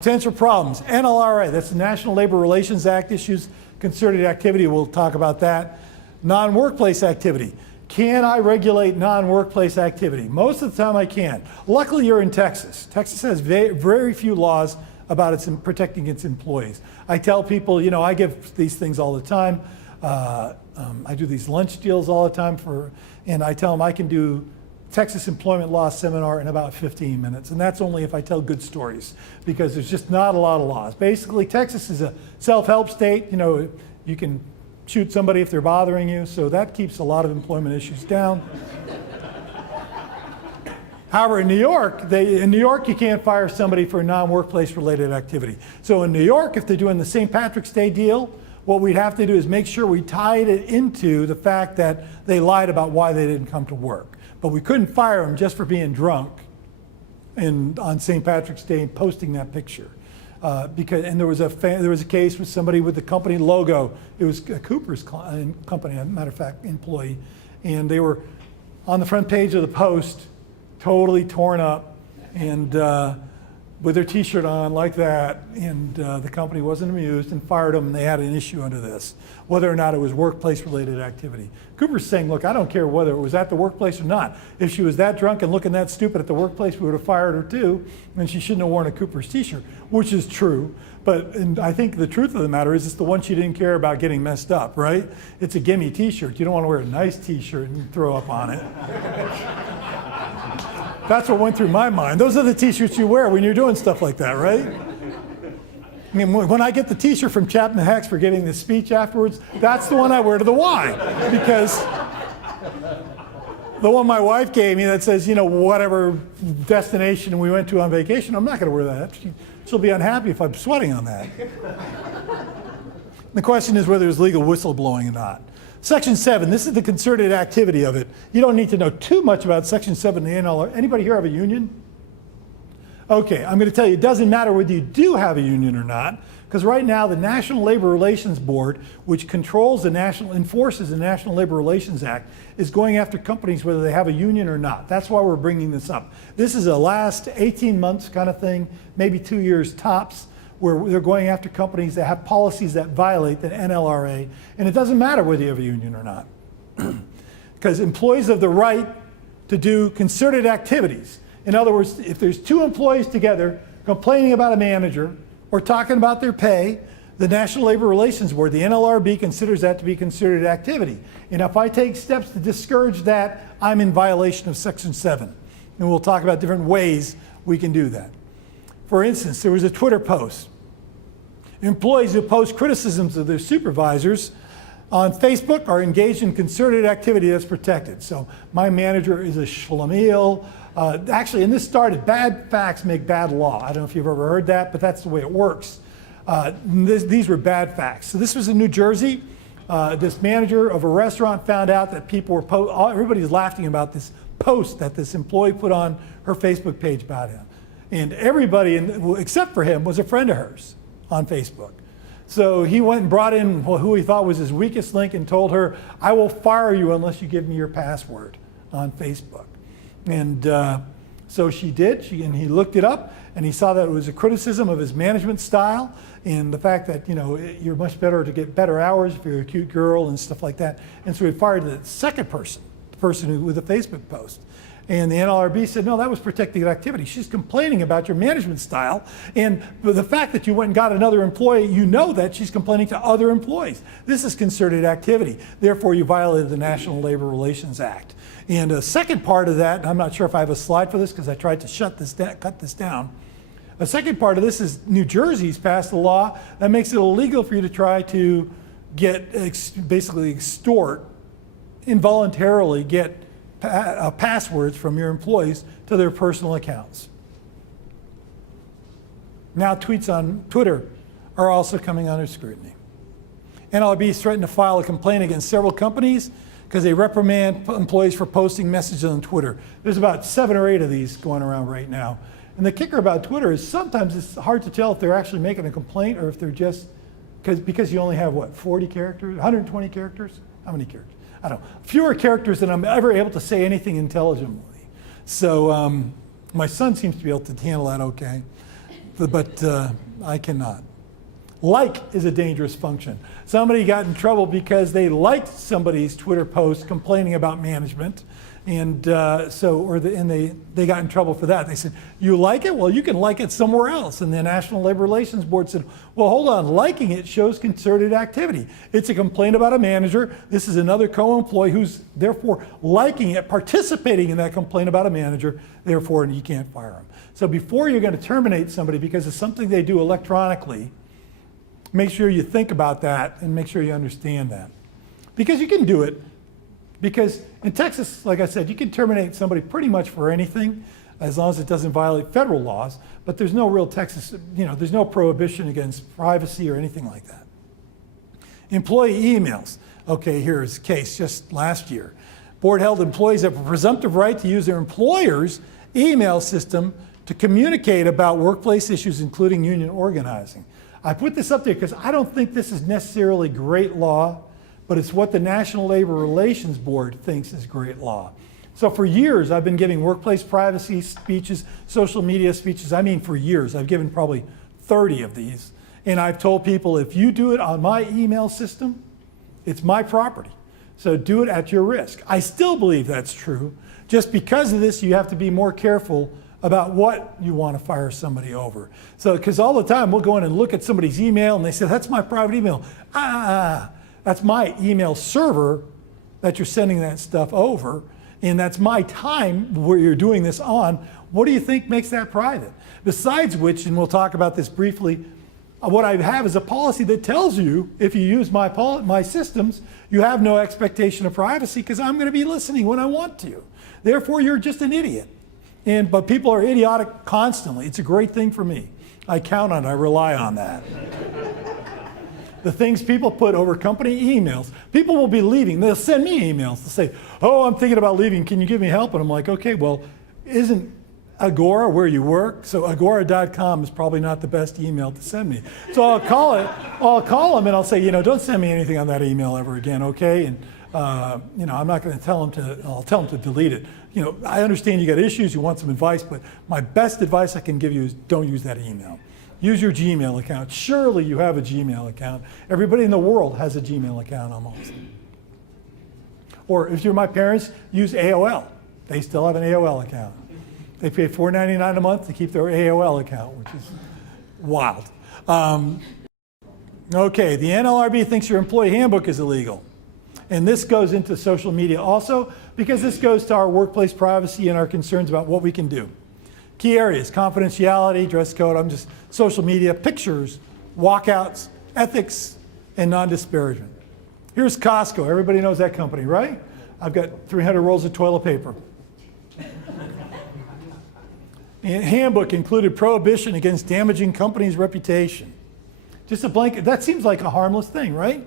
Potential problems, NLRA, that's the National Labor Relations Act issues, concerted activity, we'll talk about that. Non-workplace activity. Can I regulate non-workplace activity? Most of the time I can. Luckily you're in Texas. Texas has very few laws about protecting its employees. I tell people, you know, I give these things all the time. I do these lunch deals all the time and I tell them I can do Texas employment law seminar in about 15 minutes, and that's only if I tell good stories, because there's just not a lot of laws. Basically, Texas is a self-help state. You know, you can shoot somebody if they're bothering you, so that keeps a lot of employment issues down. However, in New York, you can't fire somebody for non-workplace related activity. So in New York, if they're doing the St. Patrick's Day deal, what we'd have to do is make sure we tied it into the fact that they lied about why they didn't come to work. But we couldn't fire them just for being drunk on St. Patrick's Day and posting that picture. And there was a case with somebody with the company logo. It was a Cooper's company, as a matter of fact, employee. And they were on the front page of the Post, totally torn up, and with their t-shirt on like that, and the company wasn't amused and fired them, and they had an issue under this, whether or not it was workplace related activity. Cooper's saying, look, I don't care whether it was at the workplace or not. If she was that drunk and looking that stupid at the workplace, we would have fired her too, and she shouldn't have worn a Cooper's t-shirt, which is true. But I think the truth of the matter is it's the one she didn't care about getting messed up, right? It's a gimme t-shirt. You don't want to wear a nice t-shirt and throw up on it. That's what went through my mind. Those are the t-shirts you wear when you're doing stuff like that, right? I mean, when I get the t-shirt from Chapman Hacks for giving this speech afterwards, that's the one I wear to the Y. Because the one my wife gave me that says, you know, whatever destination we went to on vacation, I'm not going to wear that. She'll be unhappy if I'm sweating on that. The question is whether there's legal whistleblowing or not. Section 7, this is the concerted activity of it. You don't need to know too much about Section 7 of the NLRA. Anybody here have a union? Okay, I'm going to tell you, it doesn't matter whether you do have a union or not, because right now the National Labor Relations Board, which enforces the National Labor Relations Act, is going after companies whether they have a union or not. That's why we're bringing this up. This is a last 18 months kind of thing, maybe 2 years tops, where they're going after companies that have policies that violate the NLRA, and it doesn't matter whether you have a union or not. Because employees have the right to do concerted activities. In other words, if there's two employees together complaining about a manager or talking about their pay, the National Labor Relations Board, the NLRB, considers that to be concerted activity. And if I take steps to discourage that, I'm in violation of Section 7. And we'll talk about different ways we can do that. For instance, there was a Twitter post. Employees who post criticisms of their supervisors on Facebook are engaged in concerted activity that's protected. So my manager is a schlemiel. Actually, and this started, bad facts make bad law. I don't know if you've ever heard that, but that's the way it works. These were bad facts. So this was in New Jersey. This manager of a restaurant found out that people were, everybody's laughing about this post that this employee put on her Facebook page about him. And everybody, except for him, was a friend of hers on Facebook. So he went and brought in who he thought was his weakest link and told her, I will fire you unless you give me your password on Facebook. And so she did, and he looked it up, and he saw that it was a criticism of his management style and the fact that, you know, you're much better to get better hours if you're a cute girl and stuff like that. And so he fired the second person, the person who with the Facebook post. And the NLRB said, no, that was protected activity. She's complaining about your management style. And the fact that you went and got another employee, you know that she's complaining to other employees. This is concerted activity. Therefore, you violated the National Labor Relations Act. And a second part of that, and I'm not sure if I have a slide for this because I tried to cut this down. A second part of this is New Jersey's passed a law that makes it illegal for you to try to basically extort, involuntarily get passwords from your employees to their personal accounts. Now tweets on Twitter are also coming under scrutiny. NLRB has threatened to file a complaint against several companies because they reprimand employees for posting messages on Twitter. There's about 7 or 8 of these going around right now. And the kicker about Twitter is sometimes it's hard to tell if they're actually making a complaint or if they're just, because you only have what, 40 characters, 120 characters? How many characters? I don't know, fewer characters than I'm ever able to say anything intelligently. So my son seems to be able to handle that okay. but I cannot. Like is a dangerous function. Somebody got in trouble because they liked somebody's Twitter post complaining about management, and they got in trouble for that. They said, "You like it? Well, you can like it somewhere else." And the National Labor Relations Board said, "Well, hold on. Liking it shows concerted activity. It's a complaint about a manager. This is another co-employee who's therefore liking it, participating in that complaint about a manager. Therefore, you can't fire him." So before you're going to terminate somebody because of something they do electronically, make sure you think about that and make sure you understand that. Because you can do it. Because in Texas, like I said, you can terminate somebody pretty much for anything as long as it doesn't violate federal laws, but there's no real there's no prohibition against privacy or anything like that. Employee emails. Okay, here's a case just last year. Board held employees have a presumptive right to use their employer's email system to communicate about workplace issues, including union organizing. I put this up there because I don't think this is necessarily great law, but it's what the National Labor Relations Board thinks is great law. So for years, I've been giving workplace privacy speeches, social media speeches. I mean, for years. I've given probably 30 of these. And I've told people, if you do it on my email system, it's my property. So do it at your risk. I still believe that's true. Just because of this, you have to be more careful about what you want to fire somebody over. So, because all the time we'll go in and look at somebody's email and they say, "That's my private email." That's my email server that you're sending that stuff over, and that's my time where you're doing this on. What do you think makes that private? Besides which, and we'll talk about this briefly, what I have is a policy that tells you if you use my systems, you have no expectation of privacy because I'm going to be listening when I want to. Therefore, you're just an idiot. But people are idiotic constantly. It's a great thing for me. I count on it. I rely on that. The things people put over company emails. People will be leaving. They'll send me emails. They'll say, "Oh, I'm thinking about leaving. Can you give me help?" And I'm like, "Okay, well, isn't Agora where you work? So agora.com is probably not the best email to send me." So I'll call them and I'll say, "Don't send me anything on that email ever again, okay?" And I'm not going to tell them I'll tell them to delete it. I understand you got issues, you want some advice, but my best advice I can give you is don't use that email. Use your Gmail account. Surely you have a Gmail account. Everybody in the world has a Gmail account almost. Or if you're my parents, use AOL. They still have an AOL account. They pay $4.99 a month to keep their AOL account, which is wild. Okay, the NLRB thinks your employee handbook is illegal. And this goes into social media also, because this goes to our workplace privacy and our concerns about what we can do. Key areas: confidentiality, dress code, social media, pictures, walkouts, ethics, and non-disparagement. Here's Costco. Everybody knows that company, right? I've got 300 rolls of toilet paper. And handbook included prohibition against damaging company's reputation. Just a blanket. That seems like a harmless thing, right?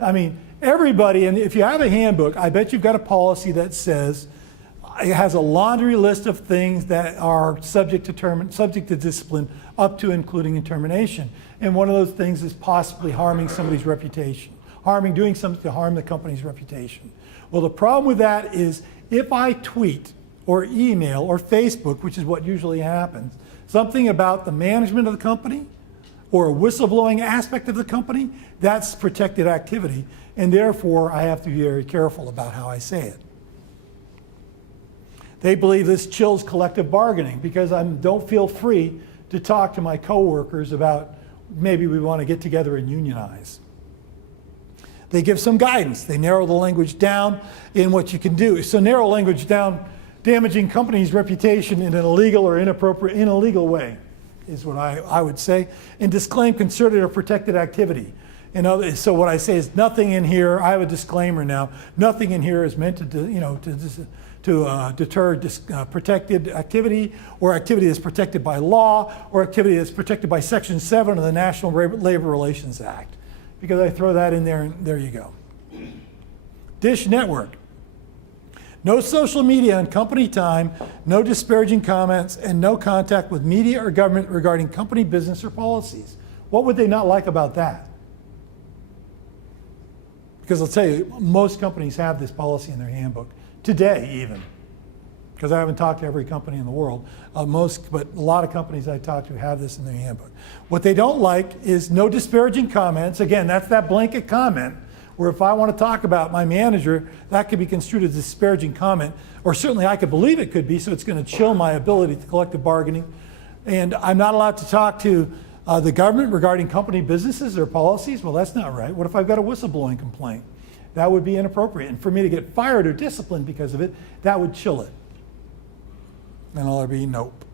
I mean, everybody, and if you have a handbook, I bet you've got a policy that says it has a laundry list of things that are subject to discipline, up to including termination. And one of those things is possibly harming somebody's reputation, doing something to harm the company's reputation. Well, the problem with that is if I tweet or email or Facebook, which is what usually happens, something about the management of the company or a whistleblowing aspect of the company, that's protected activity. And therefore, I have to be very careful about how I say it. They believe this chills collective bargaining because I don't feel free to talk to my coworkers about maybe we want to get together and unionize. They give some guidance. They narrow the language down in what you can do. So narrow language down, damaging company's reputation in an illegal or inappropriate, in a legal way is what I would say, and disclaim concerted or protected activity. So what I say is nothing in here, I have a disclaimer now, nothing in here is meant to deter protected activity or activity that's protected by law or activity that's protected by Section 7 of the National Labor Relations Act. Because I throw that in there and there you go. Dish Network. No social media on company time, no disparaging comments, and no contact with media or government regarding company business or policies. What would they not like about that? Because I'll tell you, most companies have this policy in their handbook, today even. because I haven't talked to every company in the world. But a lot of companies I talk to have this in their handbook. What they don't like is no disparaging comments. Again, that's that blanket comment where if I want to talk about my manager, that could be construed as a disparaging comment, or certainly I could believe it could be, so it's going to chill my ability to collective bargaining. And I'm not allowed to talk to the government regarding company businesses or policies. Well, that's not right. What if I've got a whistleblowing complaint? That would be inappropriate. And for me to get fired or disciplined because of it, that would chill it. And I'll be nope.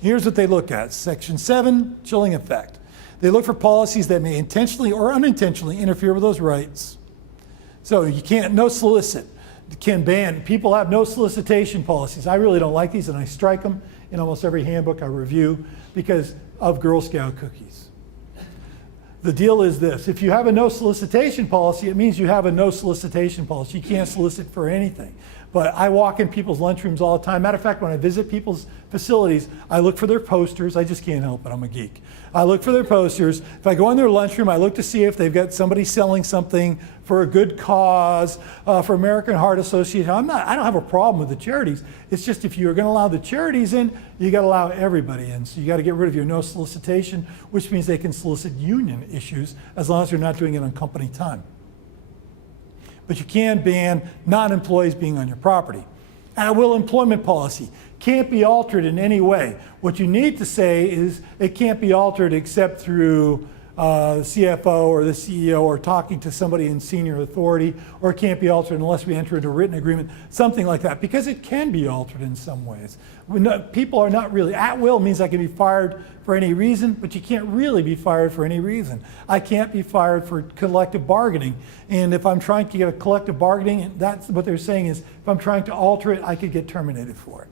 Here's what they look at. Section 7, chilling effect. They look for policies that may intentionally or unintentionally interfere with those rights. So you can't, no solicit, can ban. People have no solicitation policies. I really don't like these, and I strike them in almost every handbook I review because of Girl Scout cookies. The deal is this: if you have a no solicitation policy, it means you have a no solicitation policy. You can't solicit for anything. But I walk in people's lunchrooms all the time. Matter of fact, when I visit people's facilities, I look for their posters. I just can't help it. I'm a geek. I look for their posters. If I go in their lunchroom, I look to see if they've got somebody selling something for a good cause, for American Heart Association. I don't have a problem with the charities. It's just if you're going to allow the charities in, you got to allow everybody in. So you got to get rid of your no solicitation, which means they can solicit union issues as long as you're not doing it on company time. But you can ban non-employees being on your property. At-will employment policy can't be altered in any way. What you need to say is it can't be altered except through the CFO or the CEO or talking to somebody in senior authority, or it can't be altered unless we enter into a written agreement, something like that, because it can be altered in some ways. People are not really, at will means I can be fired for any reason, but you can't really be fired for any reason. I can't be fired for collective bargaining, and if I'm trying to get a collective bargaining, that's what they're saying is, if I'm trying to alter it, I could get terminated for it.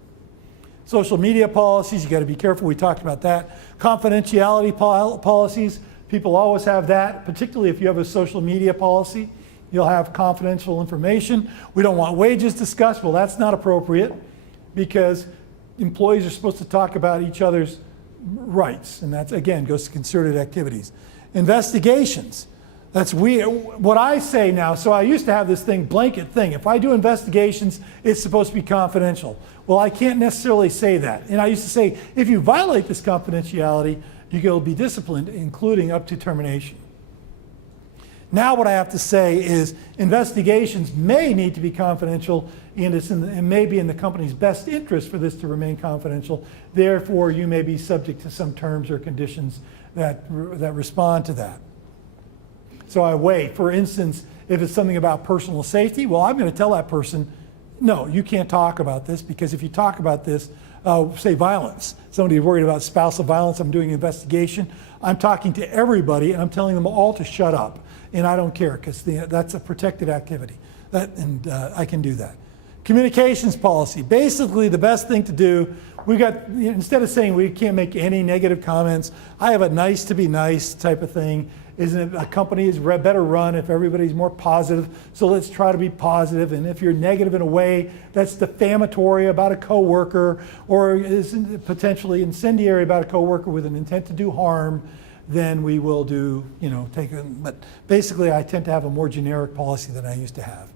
Social media policies, you got to be careful, we talked about that. Confidentiality policies, people always have that, particularly if you have a social media policy. You'll have confidential information. We don't want wages discussed. Well, that's not appropriate because employees are supposed to talk about each other's rights, and that again goes to concerted activities. Investigations. That's weird. What I say now, so I used to have this blanket thing. If I do investigations, it's supposed to be confidential. Well, I can't necessarily say that. And I used to say, if you violate this confidentiality, you'll be disciplined, including up to termination. Now what I have to say is investigations may need to be confidential, and it may be in the company's best interest for this to remain confidential. Therefore, you may be subject to some terms or conditions that respond to that. So I weigh, for instance, if it's something about personal safety, well, I'm going to tell that person, no, you can't talk about this, because if you talk about this, say violence, somebody's worried about spousal violence, I'm doing an investigation, I'm talking to everybody and I'm telling them all to shut up. And I don't care, because that's a protected activity. I can do that. Communications policy, basically the best thing to do, instead of saying we can't make any negative comments, I have a nice to be nice type of thing. Isn't it, a company is better run if everybody's more positive, so let's try to be positive. And if you're negative in a way that's defamatory about a coworker, or is potentially incendiary about a coworker with an intent to do harm, then we will take it. But basically I tend to have a more generic policy than I used to have.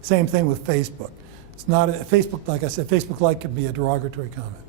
Same thing with Facebook. It's not, Facebook, like I said, Facebook like can be a derogatory comment.